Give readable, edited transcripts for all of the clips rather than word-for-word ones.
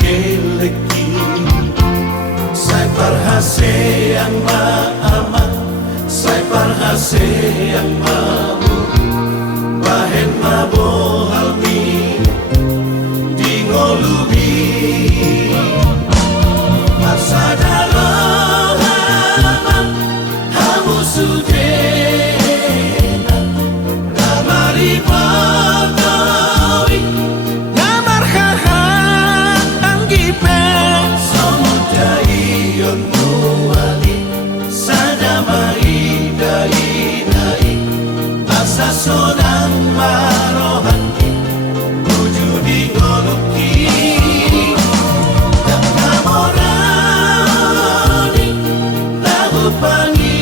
keleki sai parhase yang maaman sai parhase yang mabu bahen mabohalmi di ngolubi Pasadalo haman hamu sudena Namari pagawi Namar haha anggipe Somudai yon muali Sadamai dai dai Asa sonang marohani Wujudi ngoluki Pangido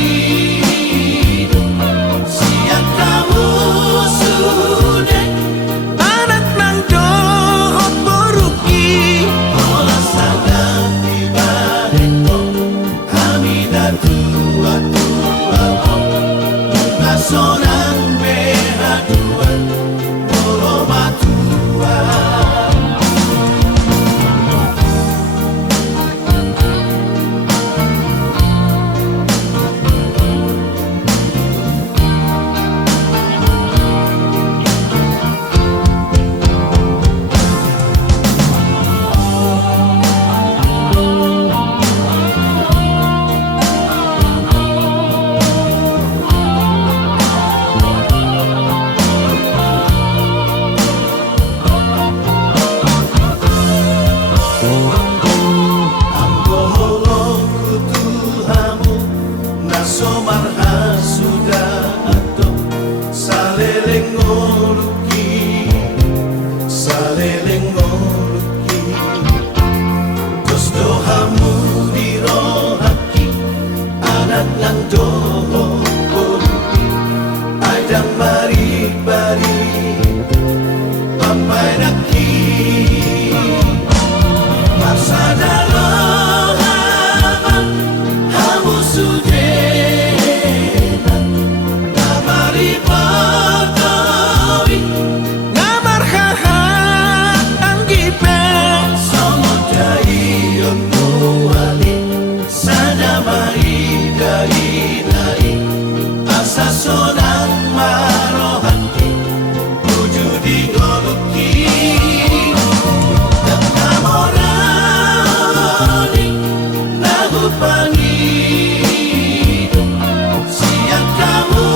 siang kamu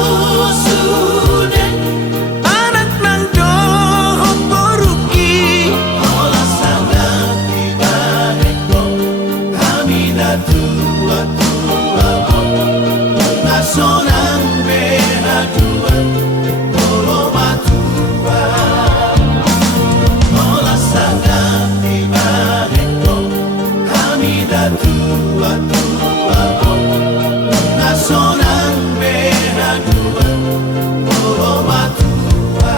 sudah anak nang dohot boruki olah sangat tiba reko kami dan tua bunga sonang behaduan boromatua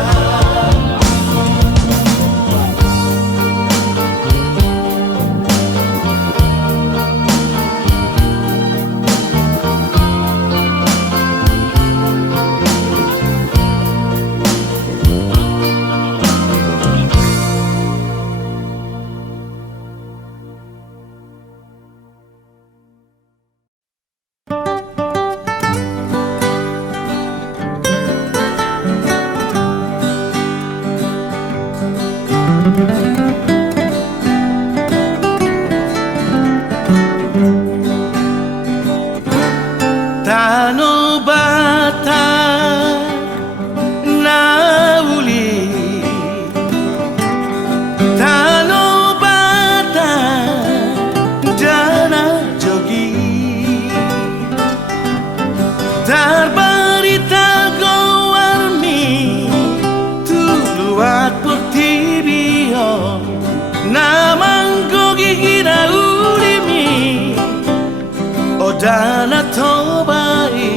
Dana tobai,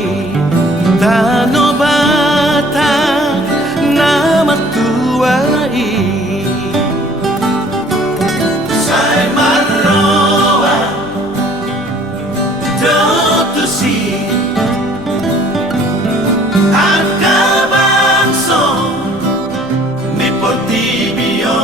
dano bata, nama tuai. Sai marroa, dotu si, akabangso, mi potibio.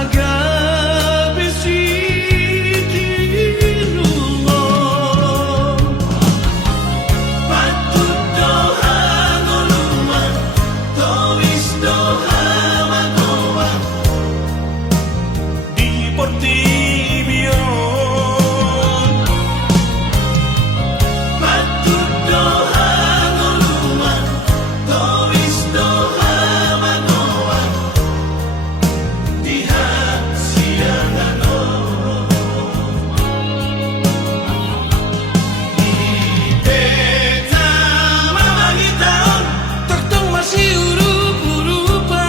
saga besi di rumah patut doa ngoluman towis doa magoa di Portibio patut doa ngoluman towis doa magoa di Haciandano di Deta Mamangitaon tertung masih urup-urupan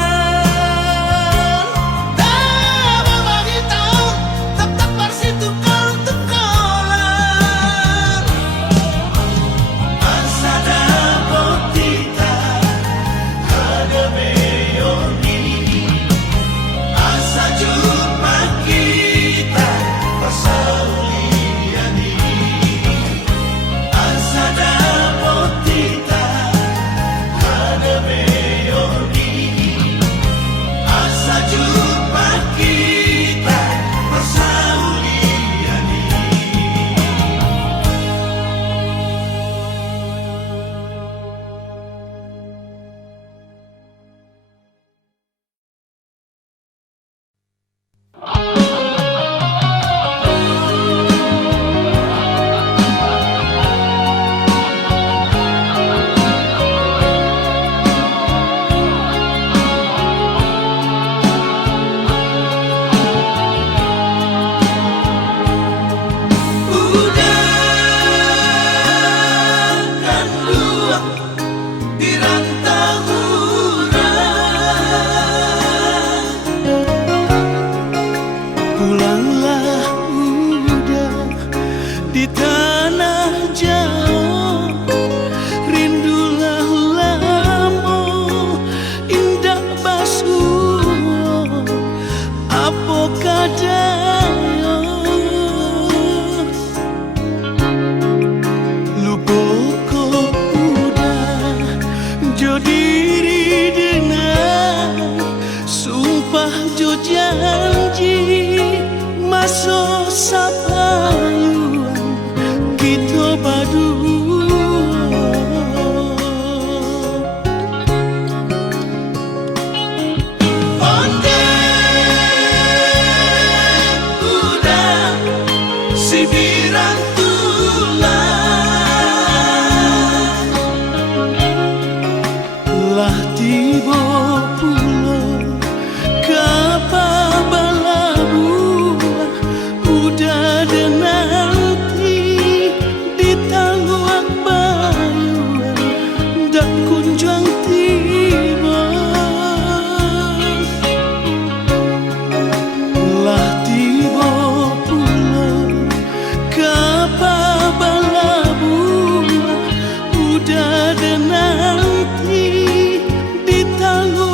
dah Mamangitaon tetap masih tukang-tukangan asada potita ada meoni asa jumpa kita pasauliani asada potita ada meoni asa jumpa kita pasauliani. Udahkan luang di rantau urang pulanglah udah di tanah jauh rindulah lamo indah basuh apa kadang lupoko udah jo diri dengan sumpah jo janji maso sapayuan kita berdua onde udah si birantulah lah tiba pulau kapabalabuah udah ada nanti di tangguak bayuan dak kunjung tiba lah tiba pulau kapabalabuah udah ada nanti di tangguak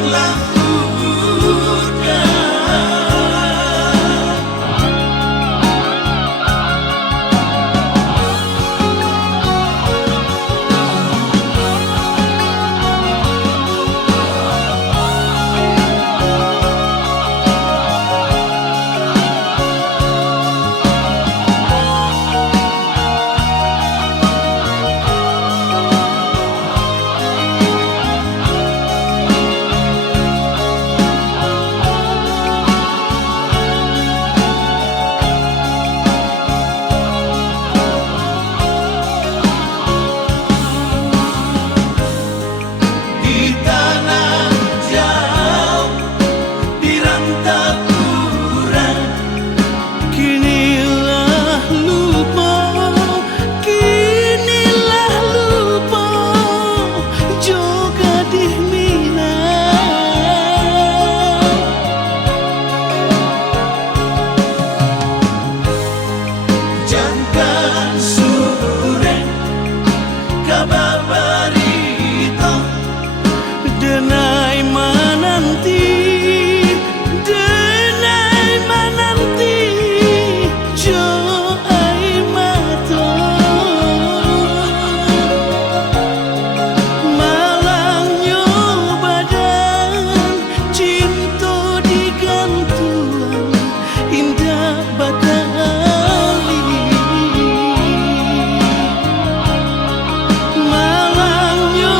pulanglah udah. Di tanah jauh, di rantauan, kinilah lupa, kinilah lupa, juga dimina. Jangan sore kabar berita denai menanti, denai menanti, jo ai mata malangnya badan cinta digantuan indah batali. Malangnya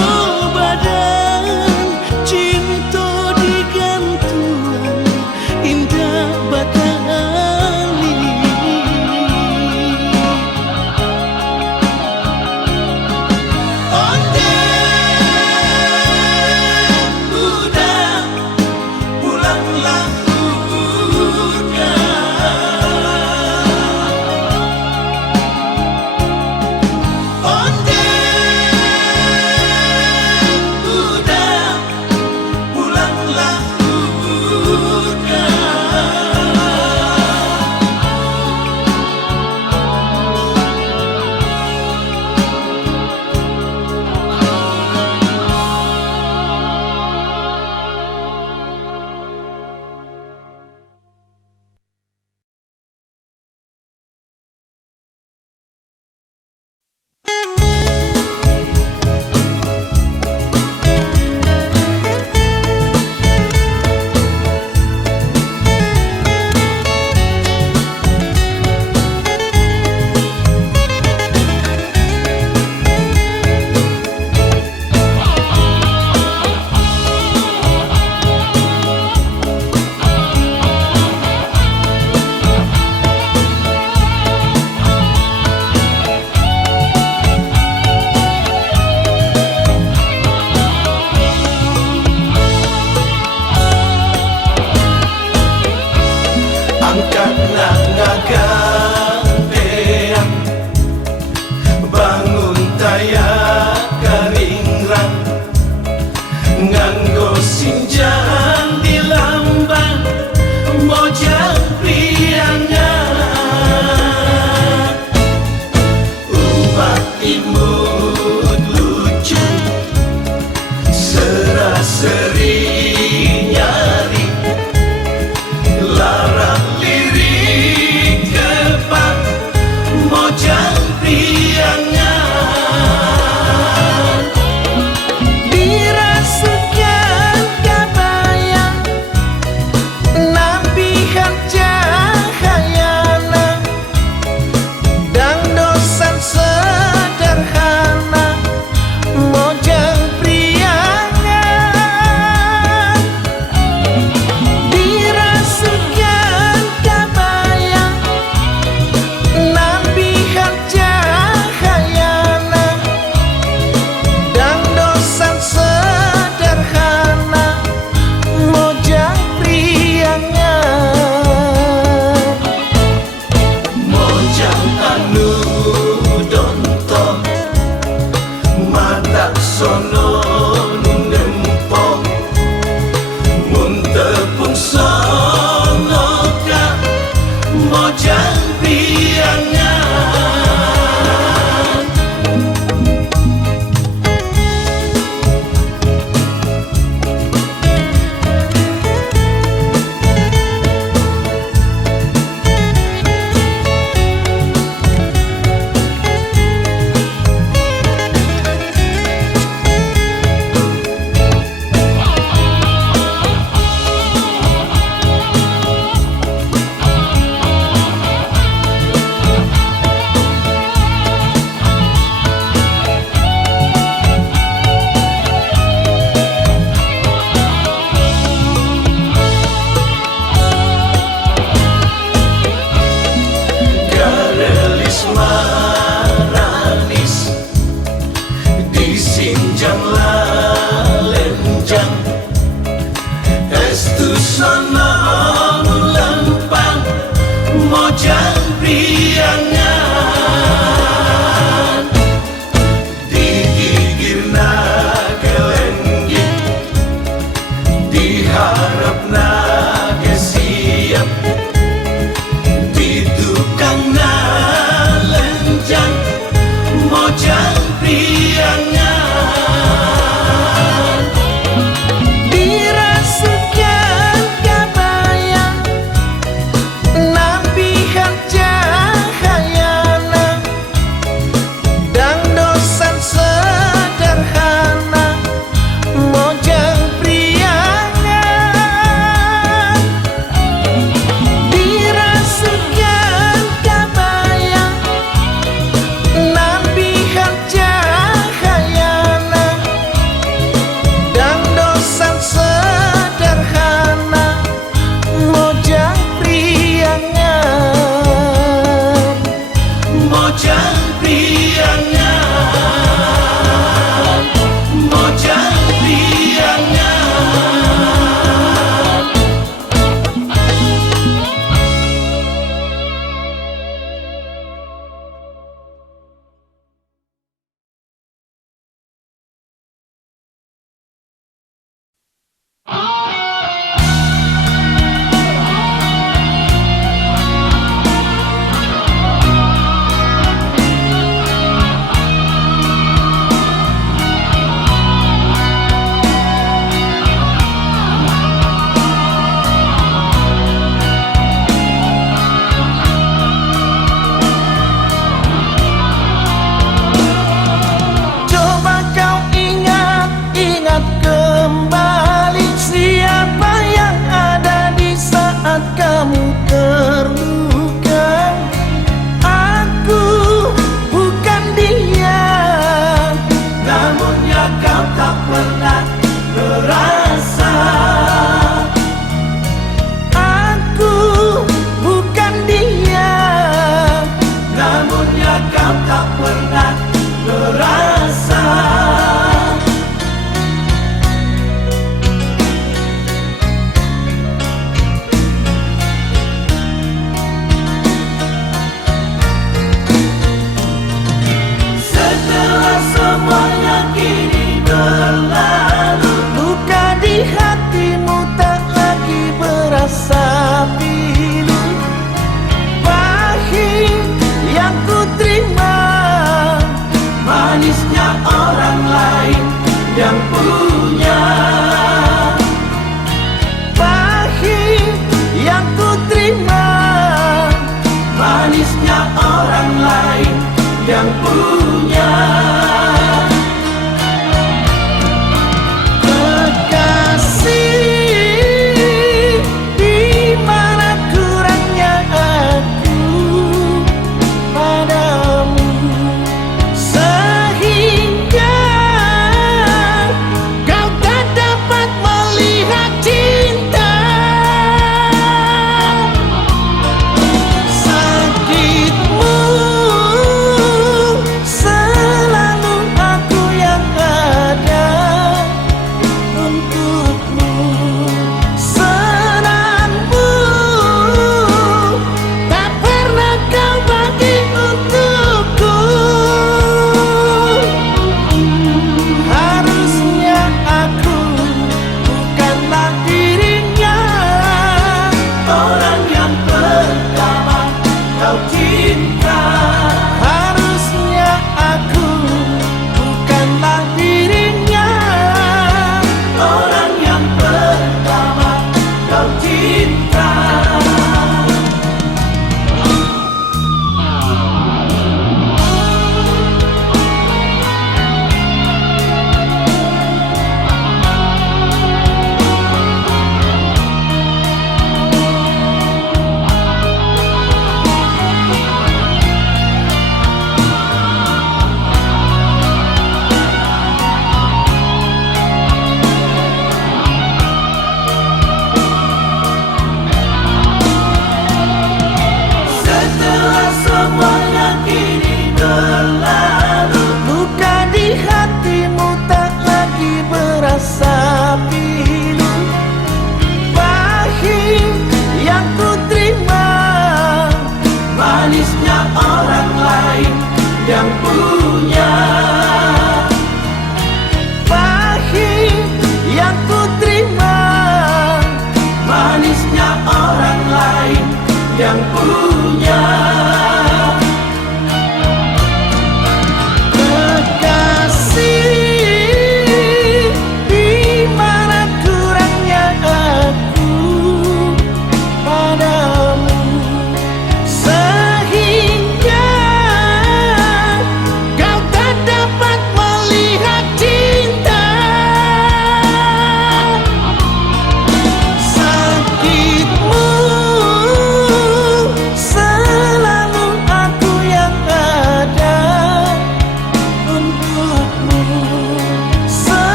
badan cinta digantuan indah batali. Onde udah pulanglah udah. Onde udah pulanglah udah.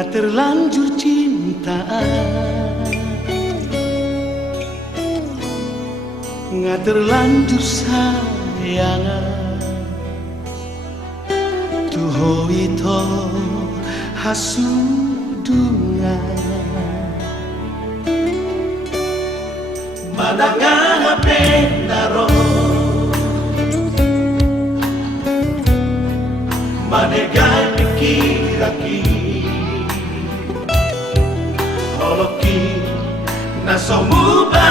nggak terlanjur cinta, nggak terlanjur sayang. Tuho itu hasudungan madanga pendaro manegan pikiraki oloki nasomuba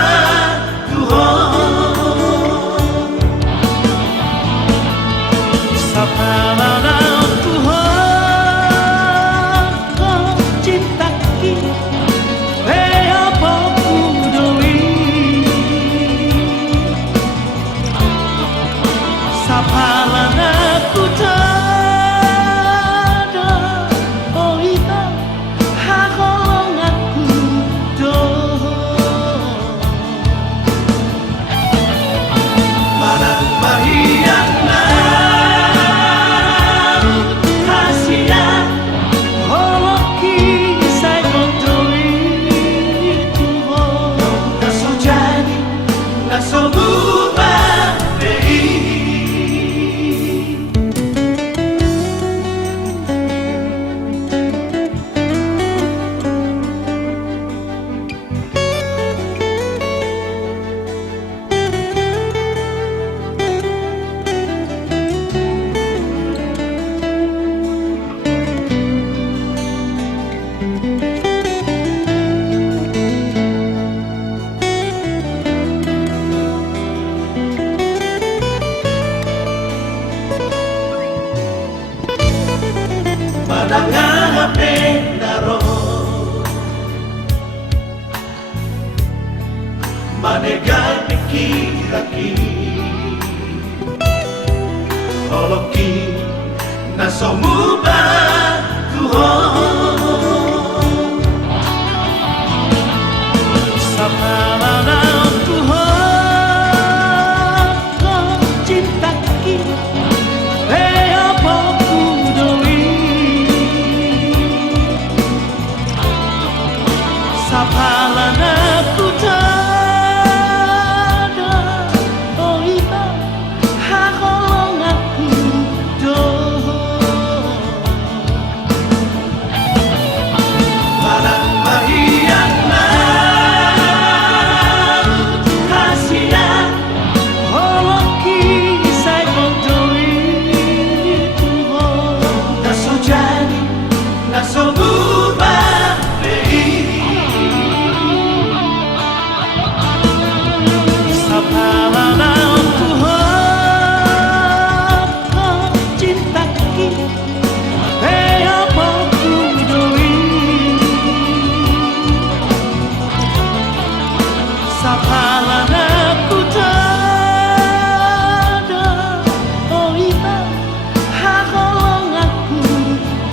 tuho sapalana tuho ko cintaki pea pokudoi sapalana kuta madanga pendaro manegan pikiraki oloki nasomuba tuho sapalana tuho ko cintaki pea pokudoi sapalana kutada oiba hakolong aku do marang mahiyana kasihan holoki sai kodoi tuho nasojani nasobuba sapalana tuho ko cintaki pea pokudoi sapalana kutada oiba hakolong aku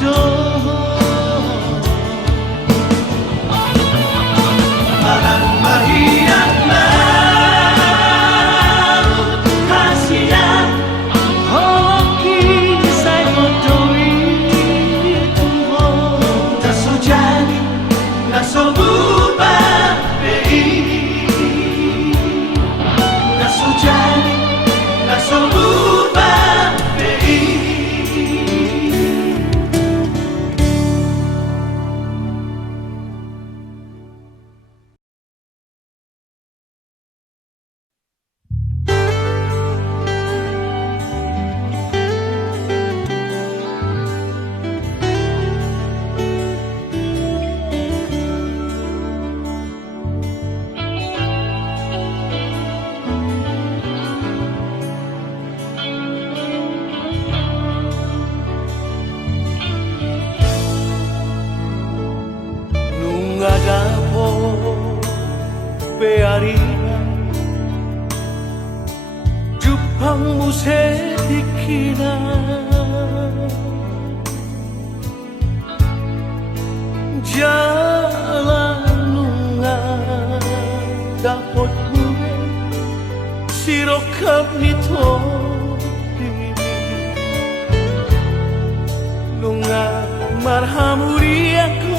do marang mahiyana bearina Jupang musedikina jalan lunga dapot gue sirokap nito lunga marhamuri aku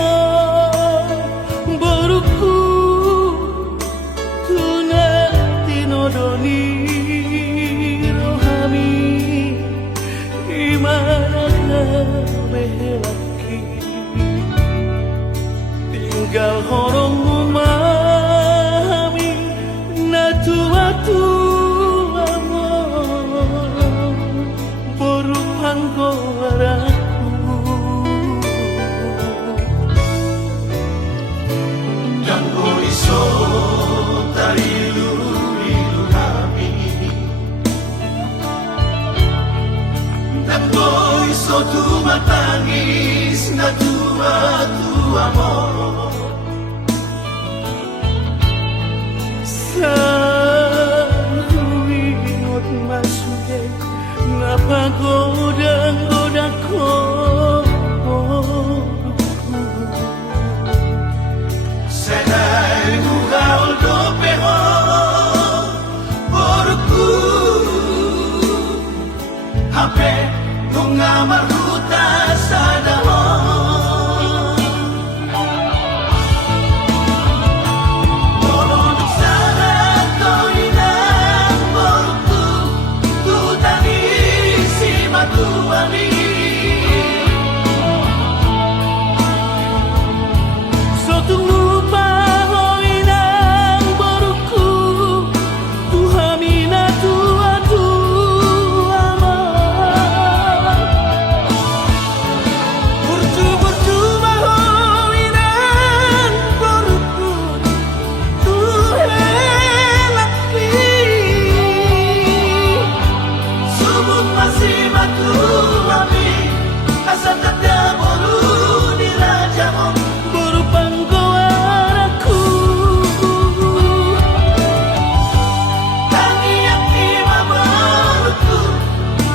So tumatangis na tuwa-tuwa mo Sa tuwing at masulit Napagod ang goda ko Sana'y buhaol do pero Porku Hape nung maruta sa dahon Moron sana to'y nang porku Tutani si matuwali So tumupa ho'y nang porku Tuhami na tuwa-tuwa mo Bercuma ho'y nang porku Tuhelaki Subok masih matuwali Asa tadabolu di raja mo Berupang aku Tangiyak ima berku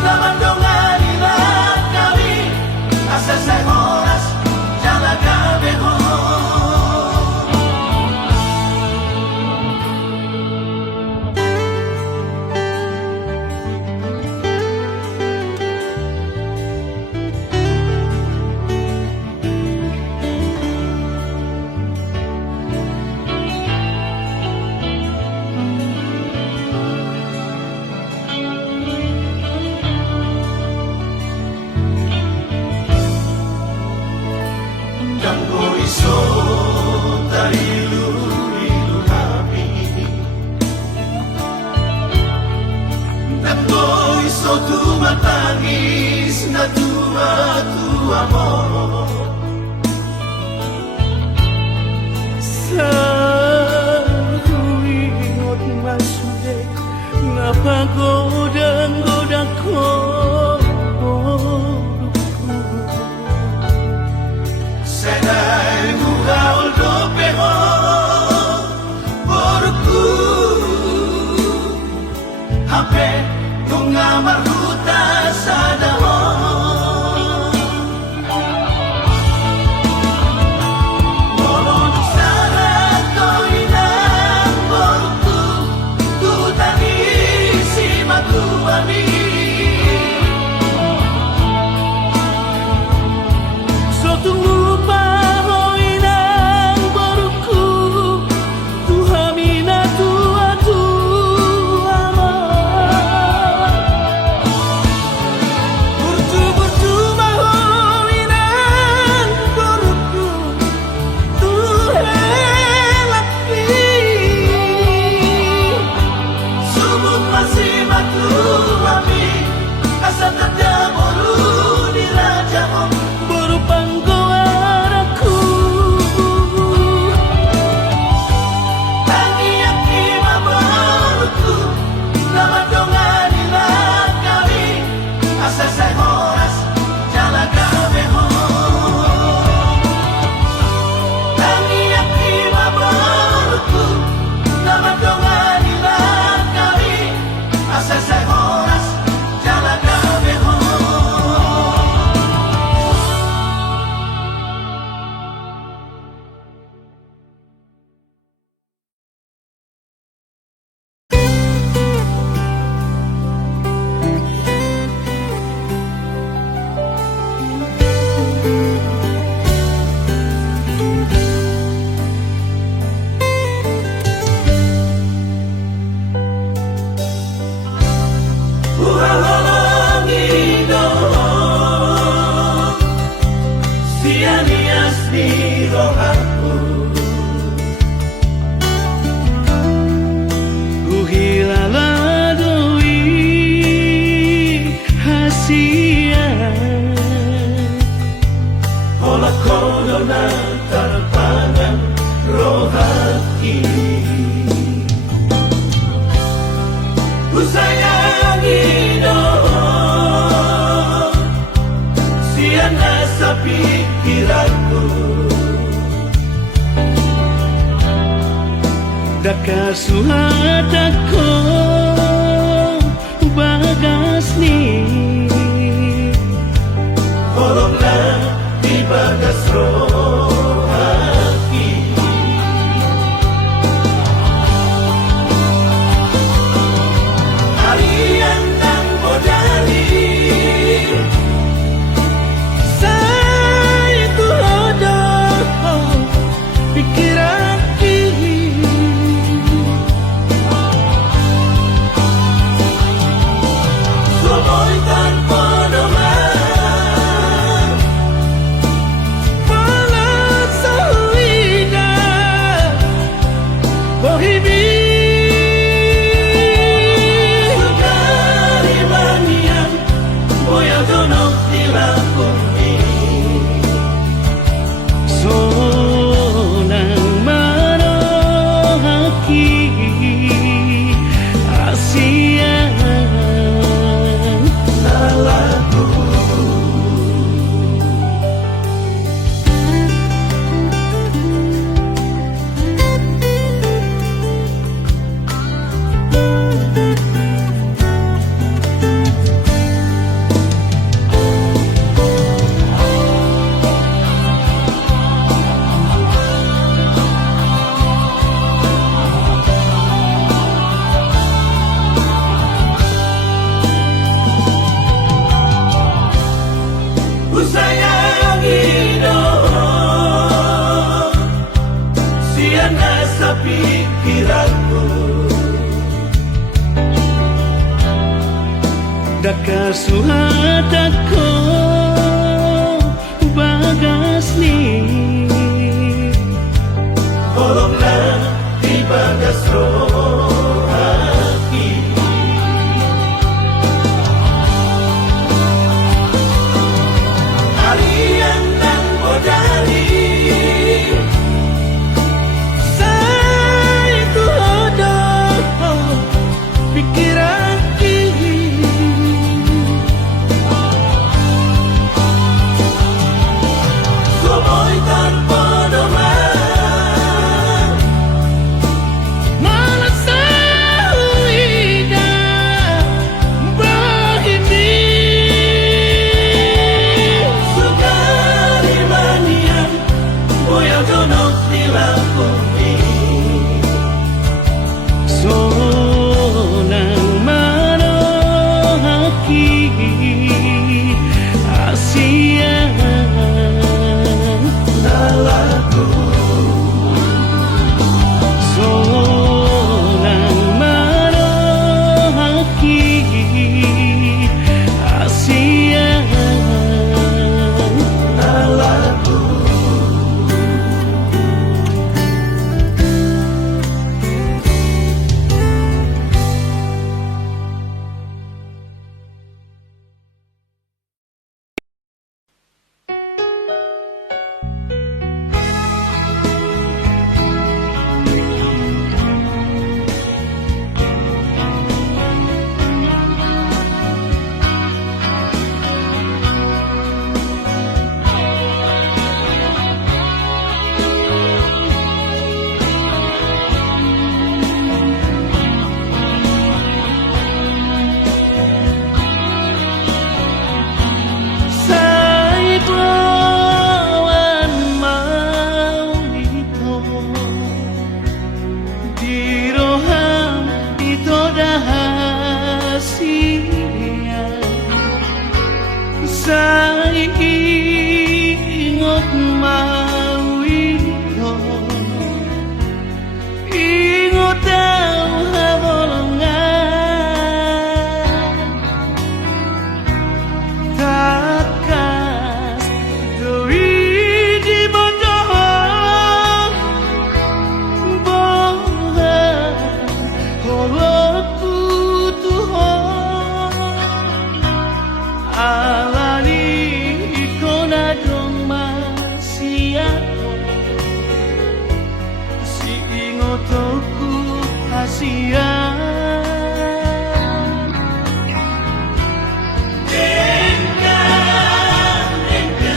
Laman dongan ilang kami Asa sa oras Jala gabi ho Dampo iso dari ilu kami Dampo iso tumatangis na tuwa-tuwa mo Sa tuwing at masulit Napagod ang goda ko Sana'y buhaol do pero Porku Hape nung maruta sa dahon siana sa pikiranku. Dakasuhat ako bagas ni Holong na di bagas rohaki. Harian ng modali Say todo pikiran Tuloy tanpa naman Walang sa huwida Bohibig Sukari manian Boya donok dilakumi. Sonang marohaki Asian Salahku Sayangi dong siana sa pikiranku. Dakasuhat ako bagas ni Holong na di bagas rohaki. Harian ng modali Say todo pikiran Tuloy tanpa naman Malas sa huwida Bohibig Sukari manian Boya donok dilakumi. Sonang marohaki Asian Salahku Sonang marohaki Asian Salahku Say bawan mau ito Di roham ito dahasiya Say ingot mau ito Ingot daw habolongan Takas tuwi di bodoh Bohong holoku Tuhan Alani ikona dong masiato Si ingotoku hasian Engkau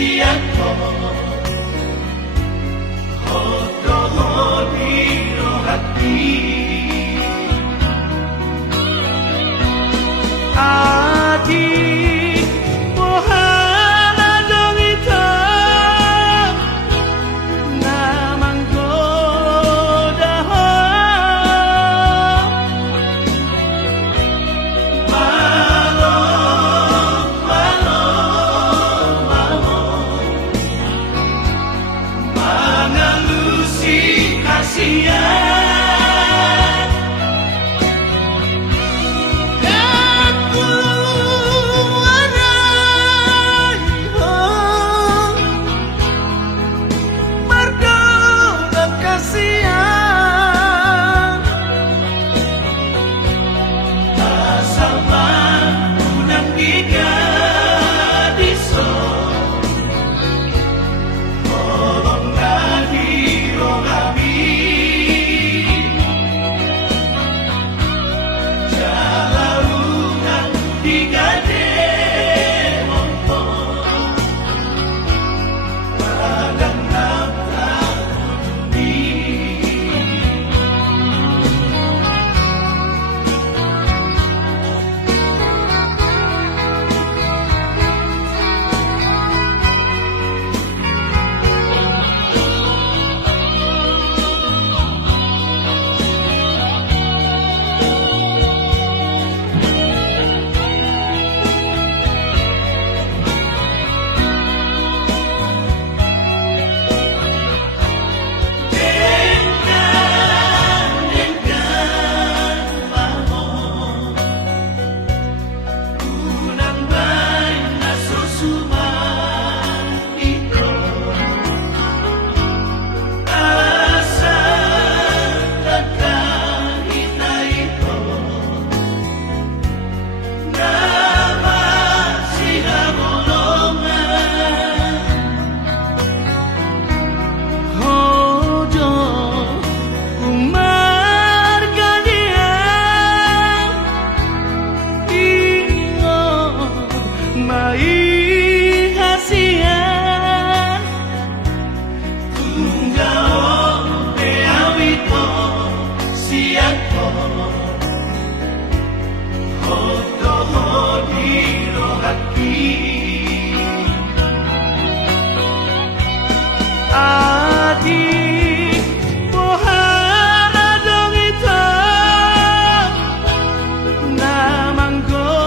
siako Hotohoniro hati Adi Mohana dongita Namang godaho Mengelusi kasihan Adi Mohana dongita Namang godaho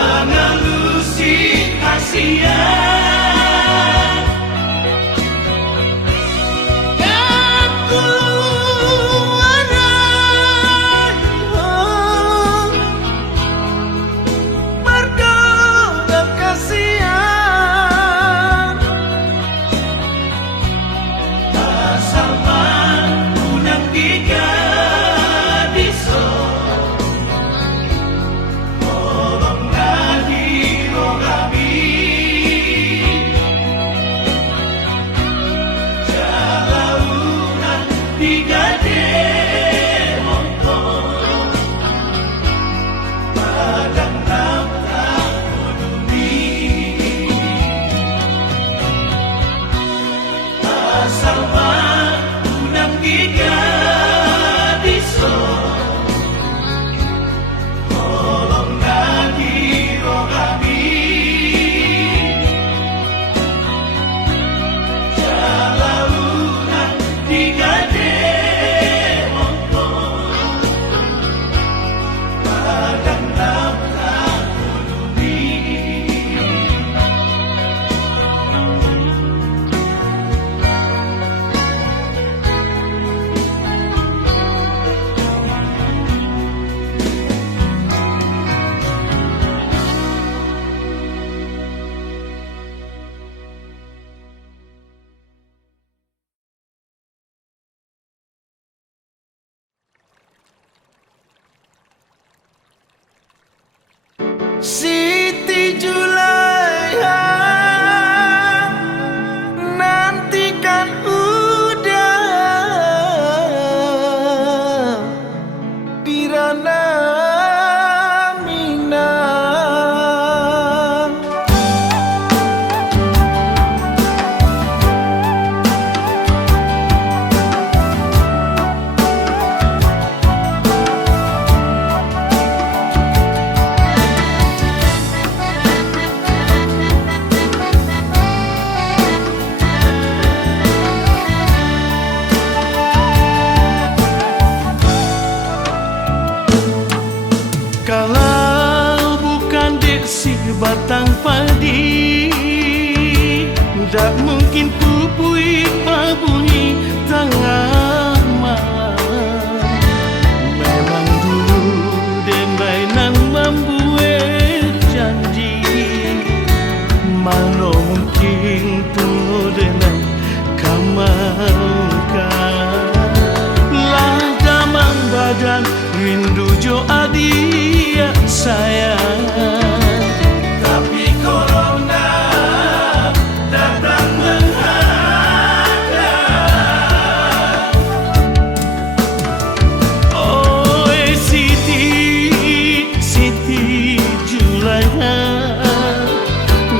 Mengelusi kasihan Siti Julaiha, nantikan padi, tak mungkin pupui pabuni tengah malam. Memang dulu dembainan membuat janji, mana mungkin tuh dengan kamangkan. Lah damang badan rindu jo adia sayang. Tapi corona datang menghadang. Oi Siti Julaiha,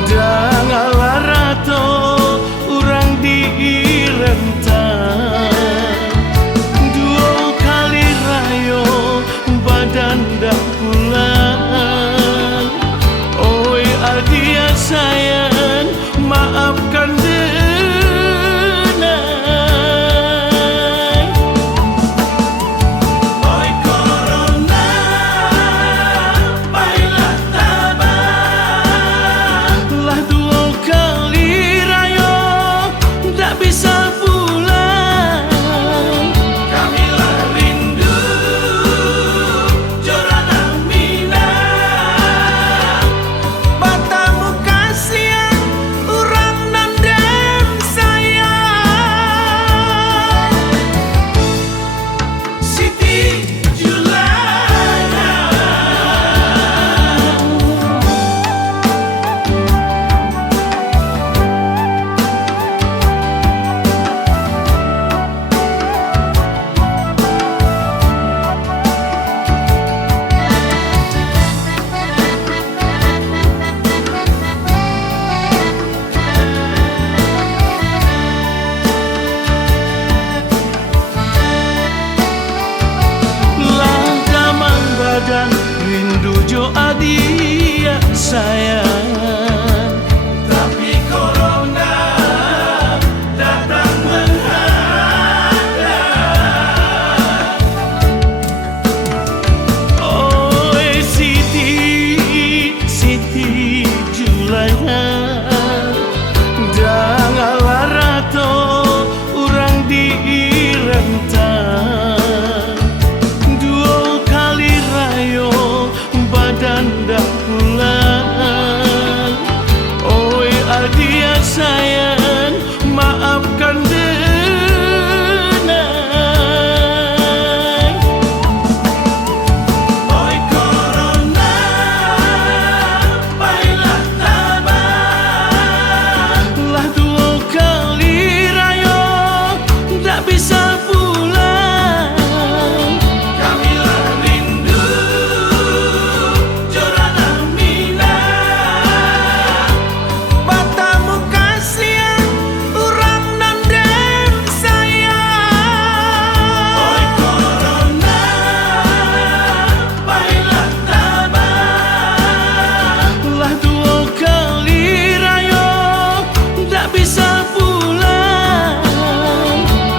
jangan larato urang di rentang. Dua kali rayo badan dah pulang. Oi adia sayang, maafkan denai. Oi corona, baiklah tabah. Lah dua kali rayo tak bisa pulang. Kamilah rindu Jorana Minang. Matamu kasihan urang nandem sayang. Siti Julaiha. Lah damang badan rindu jo adia sayang. Tapi corona datang menghadang. Oi Siti Julaiha, jangan larato urang di rentang. Dua kali rayo badan dah pulang. Oi adia sayang, maafkan denai. Oi corona, baiklah tabah. Lah dua kali rayo tak bisa pulang. Kamilah rindu Jorana Minang. Matamu kasihan urang nandem sayang. Oi corona, baiklah tabah. Lah dua kali rayo tak bisa pulang.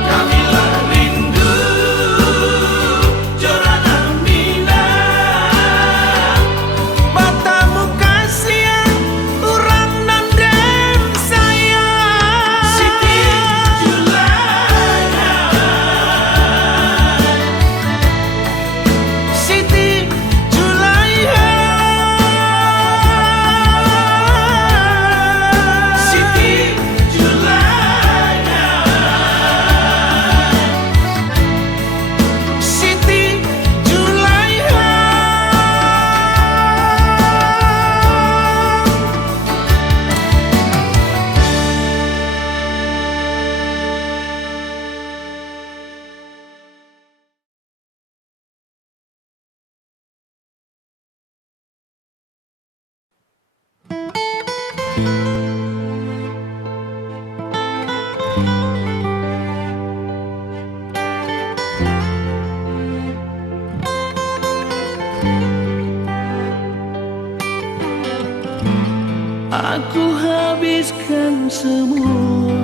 Kamilah rindu Jorana Minang. Matamu kasihan urang nandem sayang. Siti Julaiha. Siti Julaiha. Siti Julaiha. Siti Julaiha. Aku habiskan semua,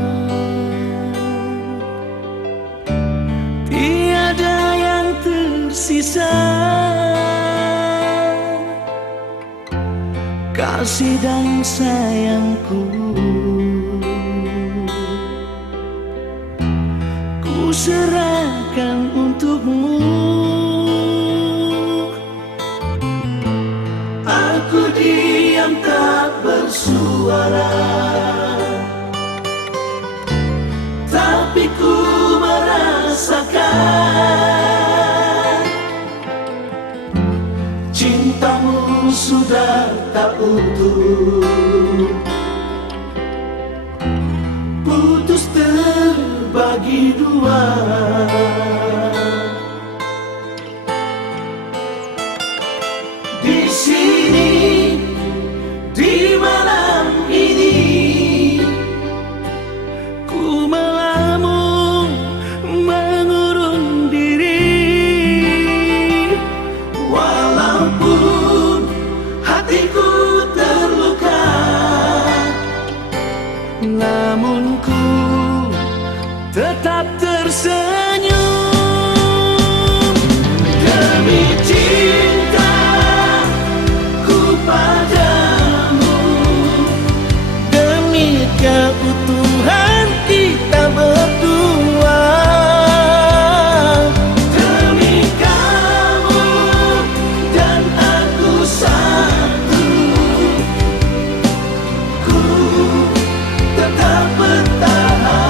tiada yang tersisa. kasih dan sayangku. Ku serahkan untukmu. Aku diam tak bersuara, tapi ku merasakan cintamu sudah tak utuh, putus terbagi dua. Di sini, di malam ini, ku melamun mengurung diri. Walaupun hatiku terluka, namun ku tetap tersenyum. Demi cintaku padamu, demi keutuhan kita berdua, demi kamu dan aku satu, ku tetap bertahan.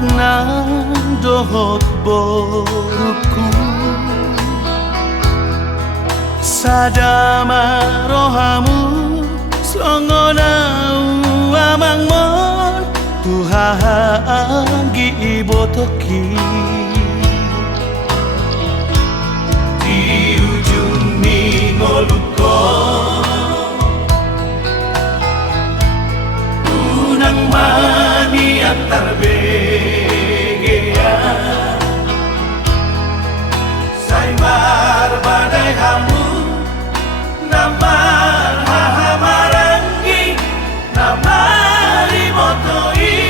nang dohot boruku sadama rohamu slongonau amangmon Tuhan gibotoki di ujung ningoluko unang mani antar begea saimar badai hamu namar hahamarangi namari motoi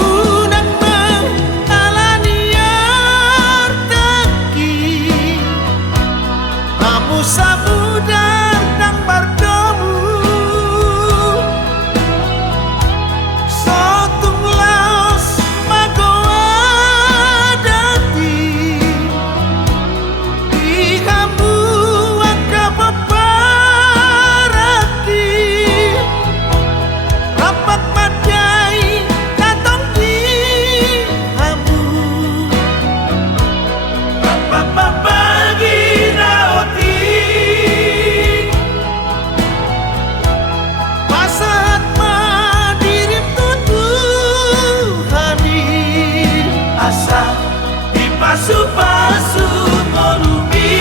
unang mengalaniar teki amu sabudan nang bardomu sotung laos magoa dati ihambu akapaparaki rapat madai katong di hamu rapat babagi naoti pasat madirim tutuhani asa dipasu-pasu ngolubi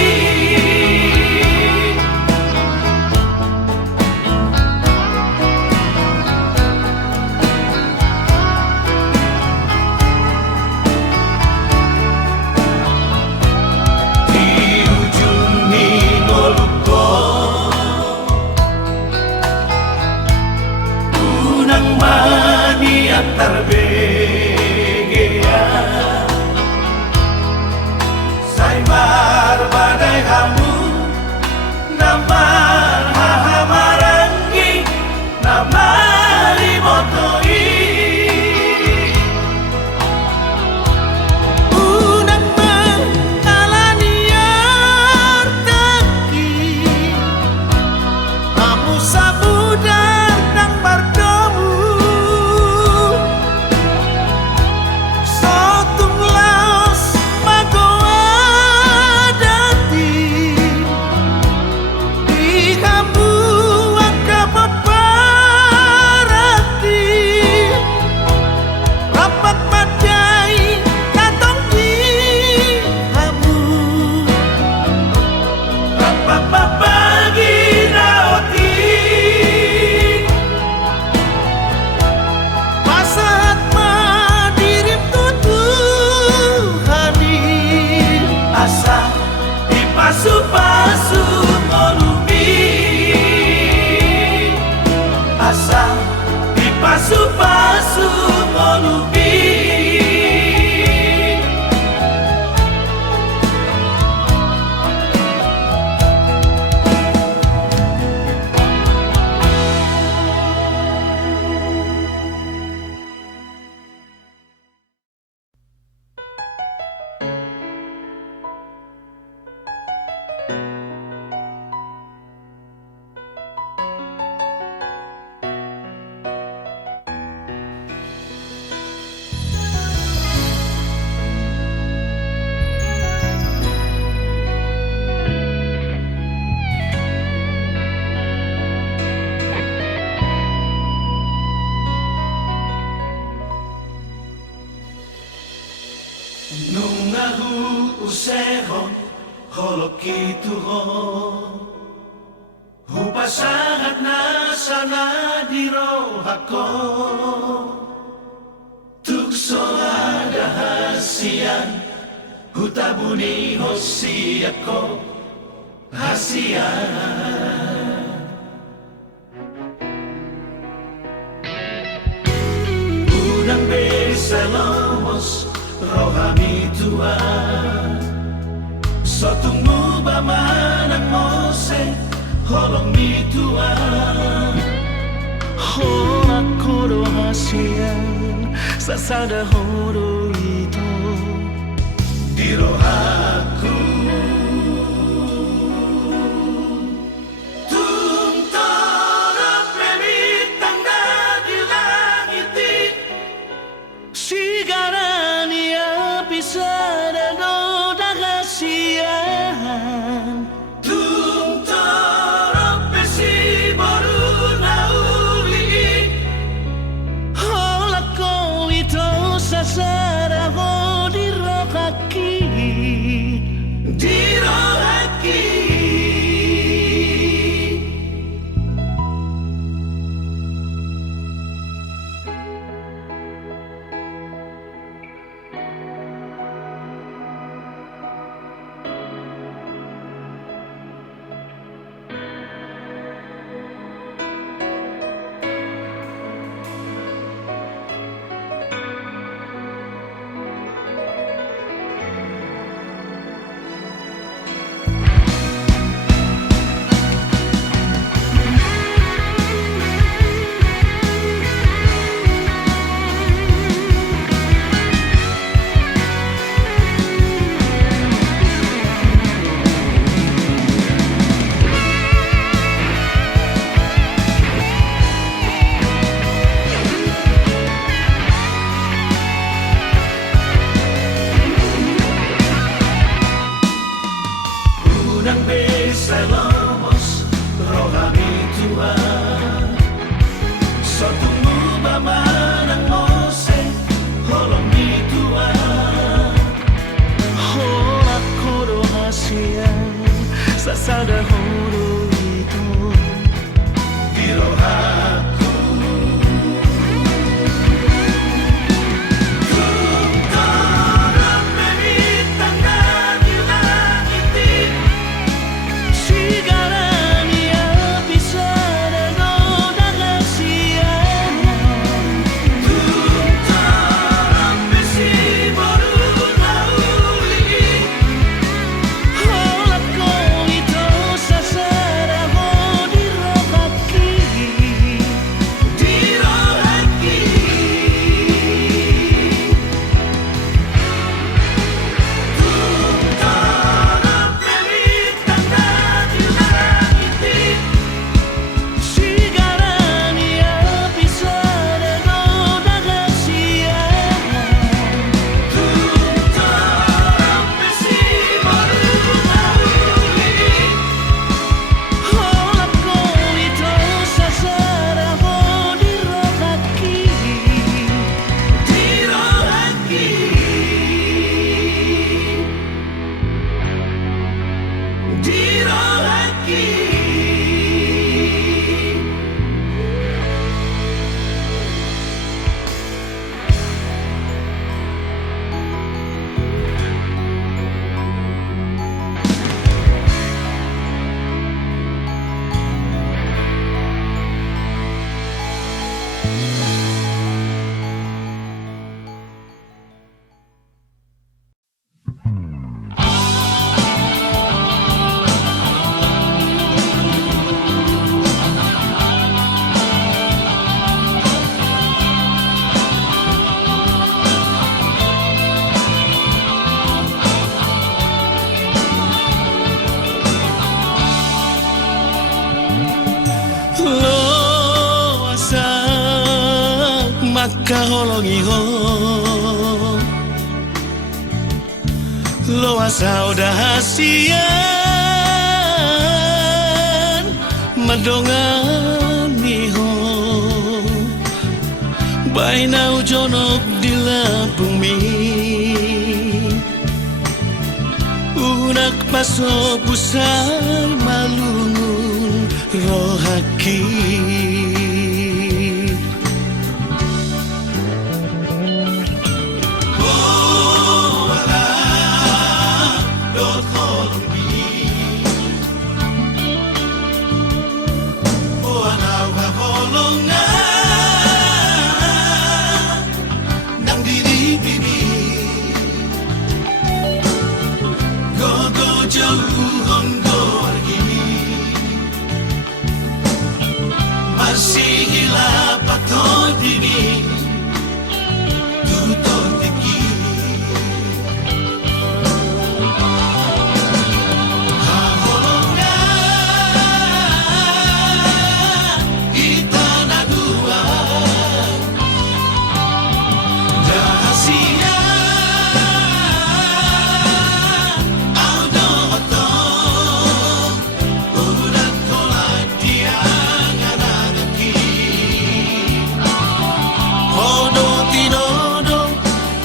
di ujung ningoluko unang mani antar begea saimar badai hamu namar hahamarangi namari motoi unang mengalaniar teki amu sabudan nang bardomu sotung laos magoa dati ihambu akapaparaki rapat madai katong di hamu rapat babagi naoti pasat madirim tutuhani asa dipasu-pasu ngolubi asa dipasu-pasu ngolubi nungahu usehon holoki tuhon hupasangat na sana dirohako tukso ada hasian hutabuni hosiako hasian unang besalomos rohami Tuhan sotungmu bamanang mose holong mi Tuhan ho ako rohasian sasada horo ito di rohaku tumtorap memitang na dila kaholongi ho lo asal dahasian madongani ho bainau jonok di Lampung mi unak pasok pusat malungun rohaki Masih hilap atau dini tutor tinggi haholonga itana dua rahasia audoto udah kolak dia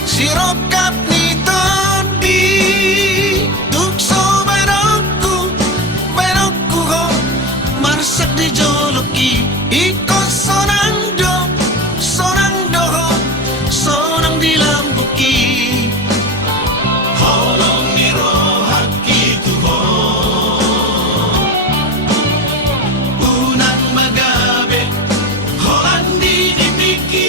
sirokap ni tadi tukso benokku ho marsak di joloki iko sonang do ho sonang di lambuki holong ni rohaki tu ho unang magabe holandi dipiki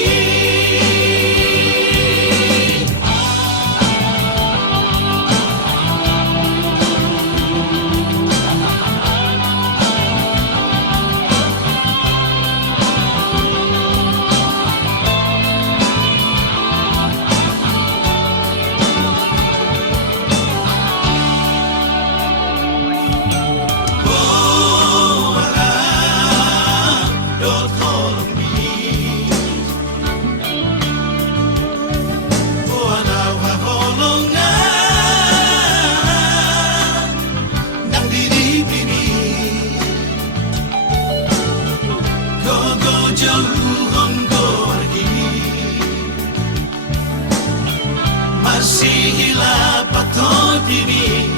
masih hilap atau dini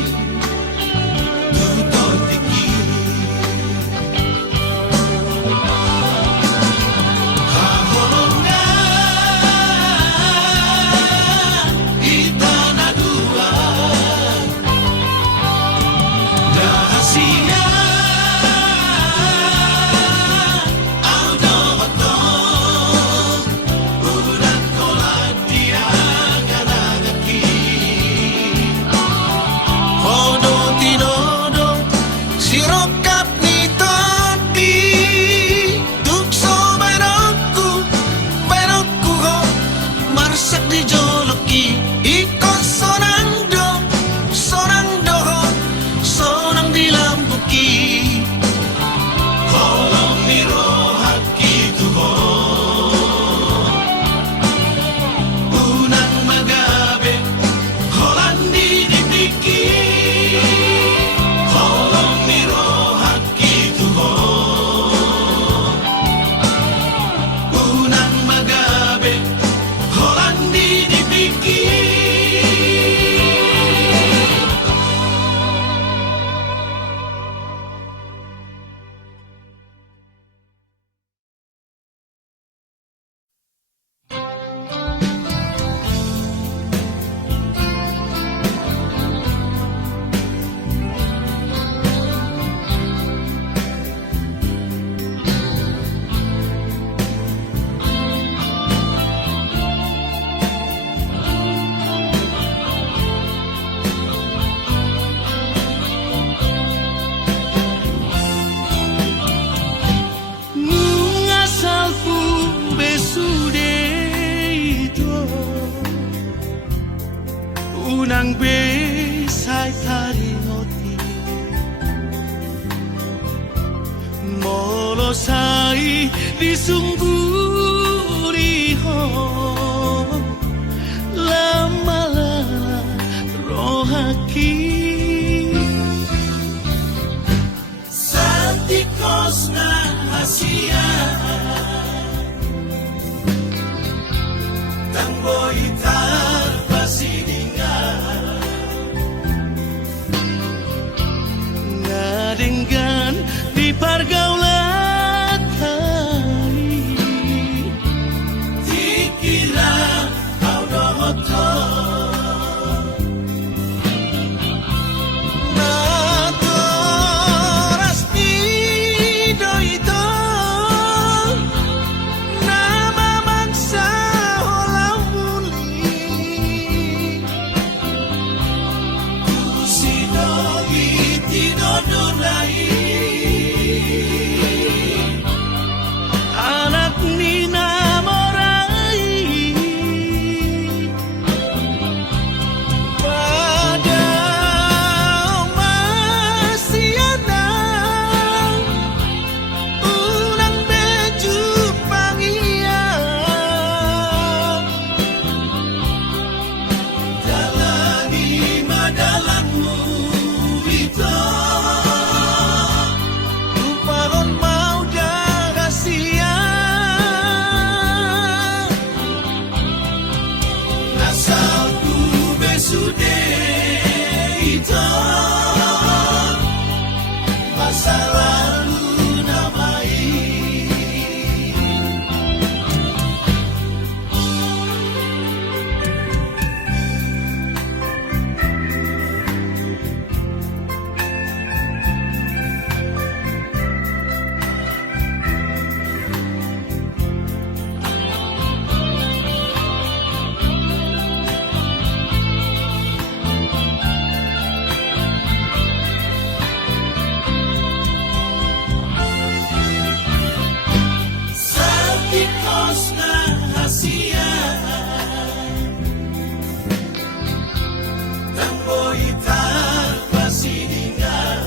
tutor tinggi haholonga itana dua rahasia audoto udah kolak dia sirokap ni tadi tukso benokku ho marsak di joloki iko sonang do ho sonang di lambuki holong ni rohaki tu ho unang magabe holandi dipiki unang besay taringoti molosai disungguri ho haki Santikos na Asia Tangboy tarpasidingan Ngadenggan di pergaulan hari Dikira audohoto Natoras di doito Nama mangsa holau muli Sinogi tinodolai Anak Nina Morai pada masih anak ulang beju pangian Jalani madalanmu itu lupakan mau rahasia Asalku besude itu Masa lalu namai Santikos na Asia Tangboy tarpasidingan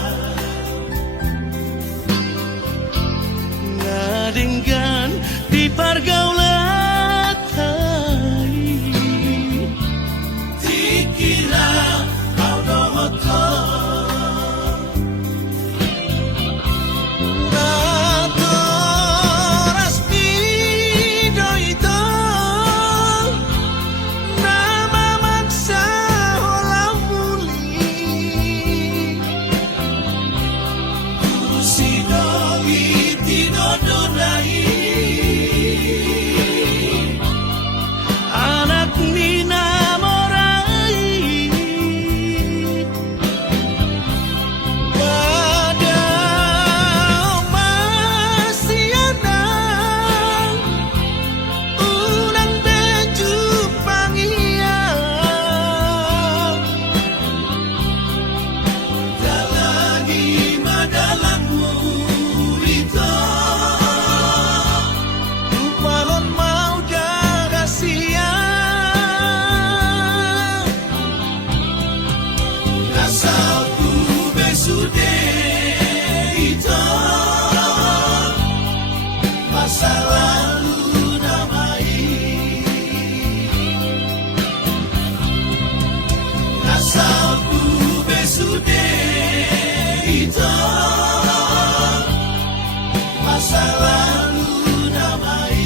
Ngadenggan di pergaulan hari Dikira audohoto Natoras di doito Nama mangsa holau muli Sinogi tinodolai Anak Nina Morai pada masih anak ulang beju pangian Jalani madalanmu itu lupakan mau rahasia Asalku besude itu Masa lalu namai Asalku besude itu Masa lalu namai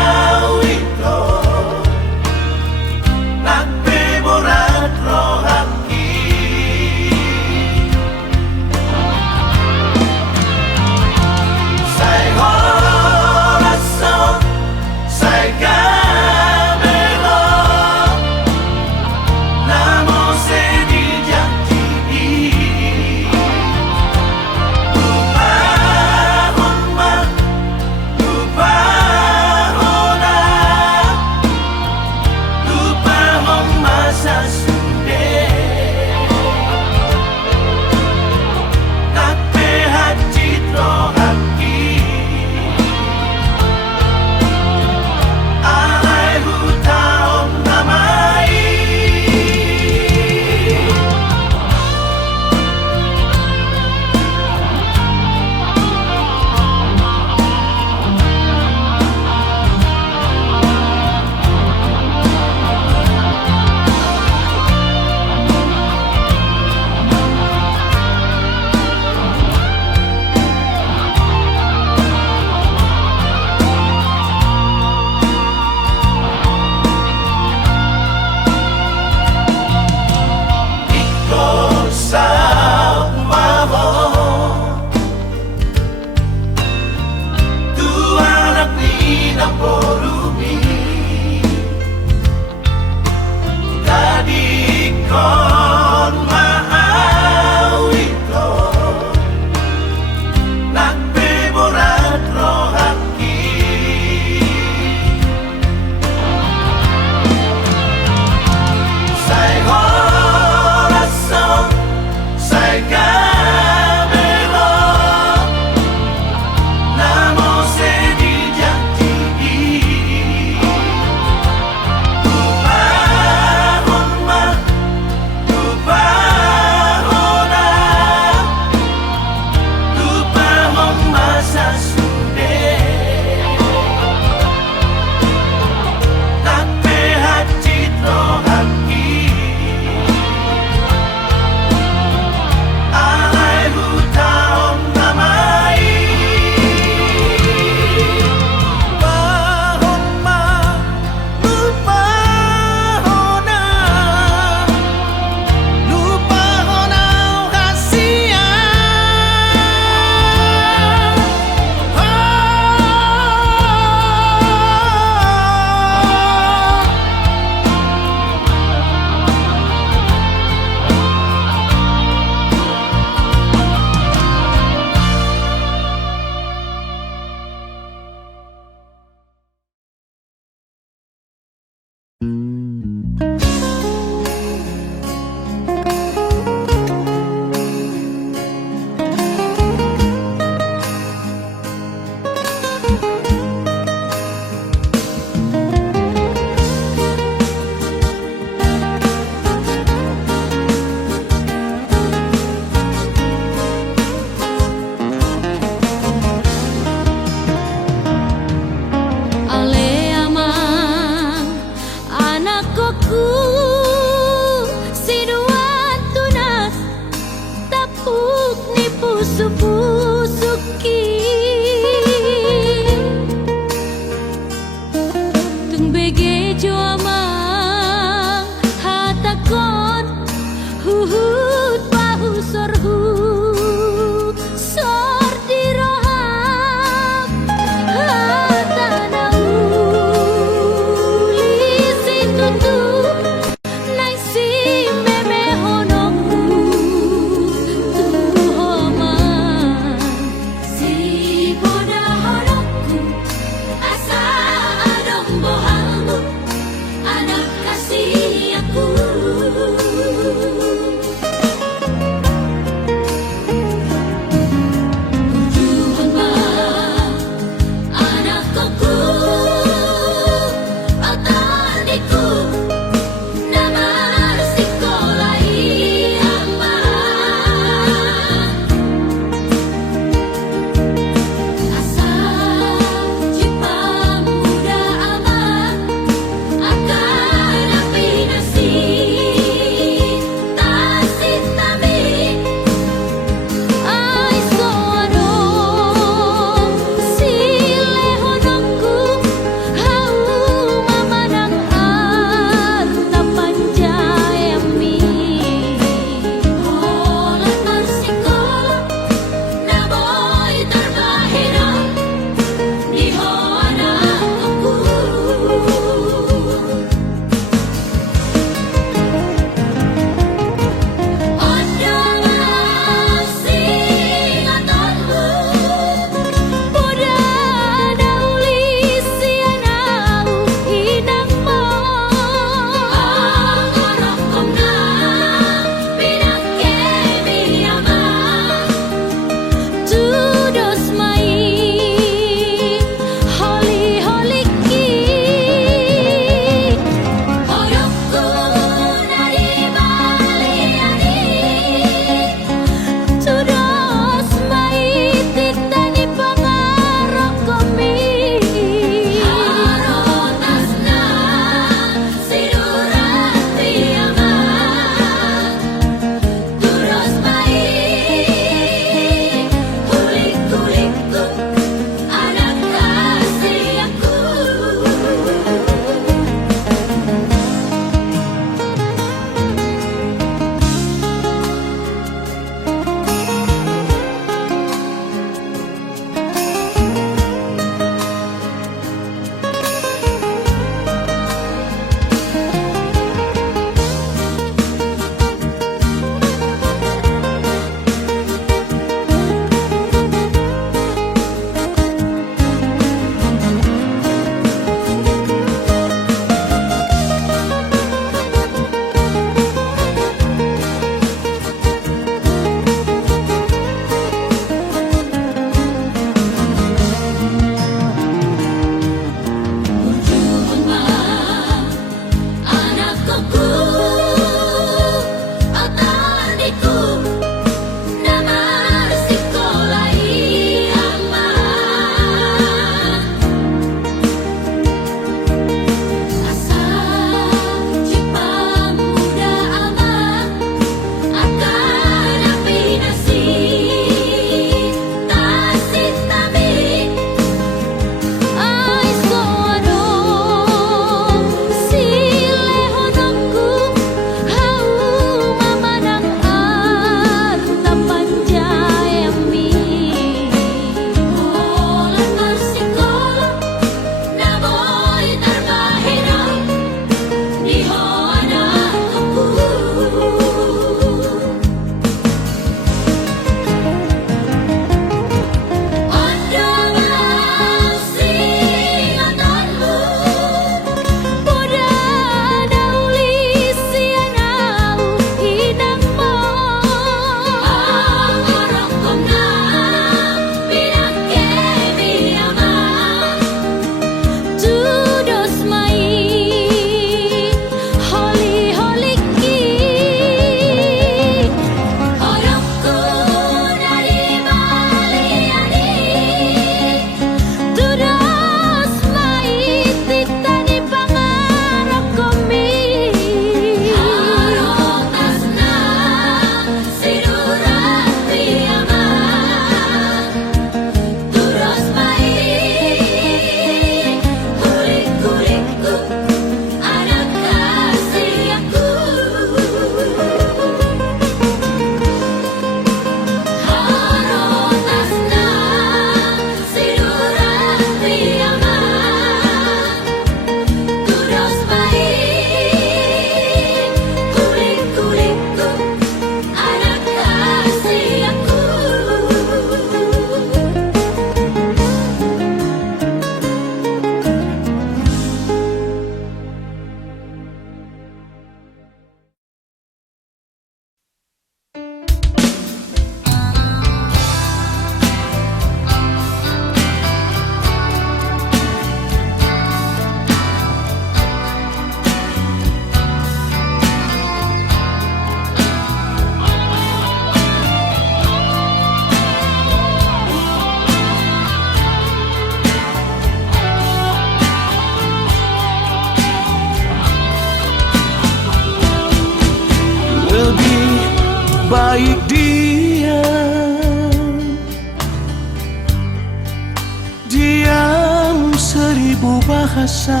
diam 1000 bahasa,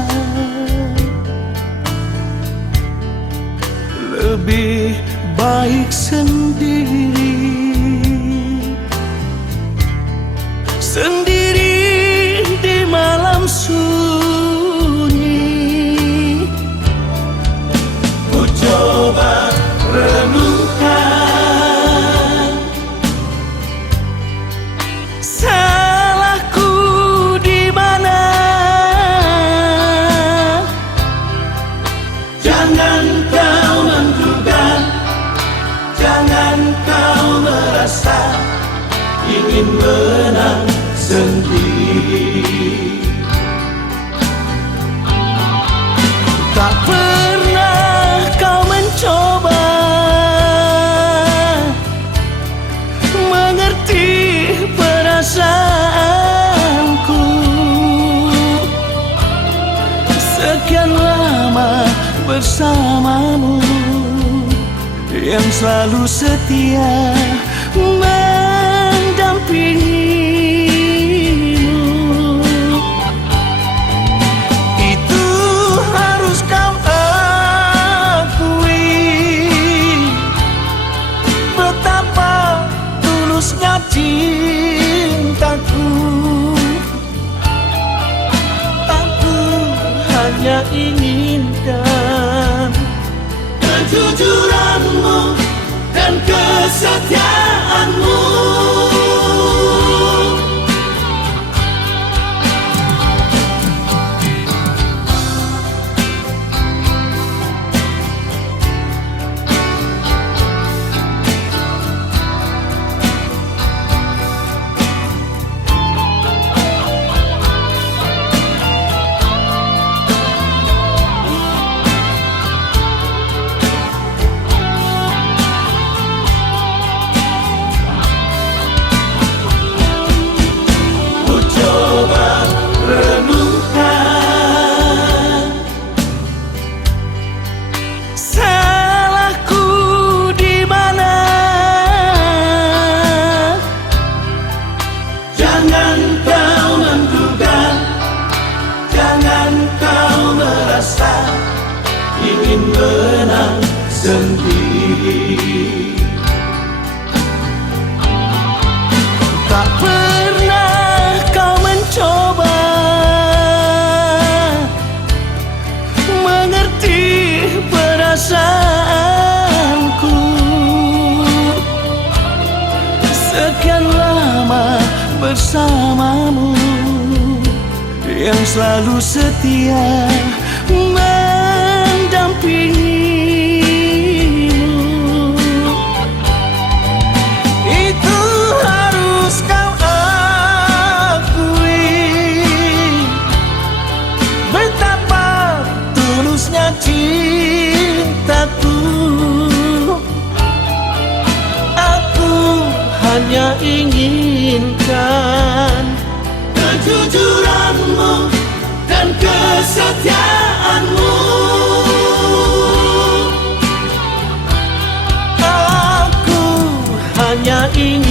lebih baik sendiri. Sendiri di malam sunyi, Ku coba renungkan salahku di mana. Jangan kau menduga, jangan kau merasa ingin menang sendiri. Tak pernah kau mencoba mengerti perasaanku. Sekian lama bersamamu, yang selalu setia mendampingimu. Itu harus kau akui, betapa tulusnya cintaku. Aku hanya inginkan Kejujuranmu dan kesetiaanmu. salahku di mana. Jangan kau menduga, jangan kau merasa ingin menang sendiri. Tak pernah kau mencoba mengerti perasaanku. Sekian lama bersamamu, yang selalu setia mendampingimu. Itu harus kau akui, betapa tulusnya cintaku. Aku hanya inginkan Kejujuranmu dan kesetiaanmu. Aku hanya ingin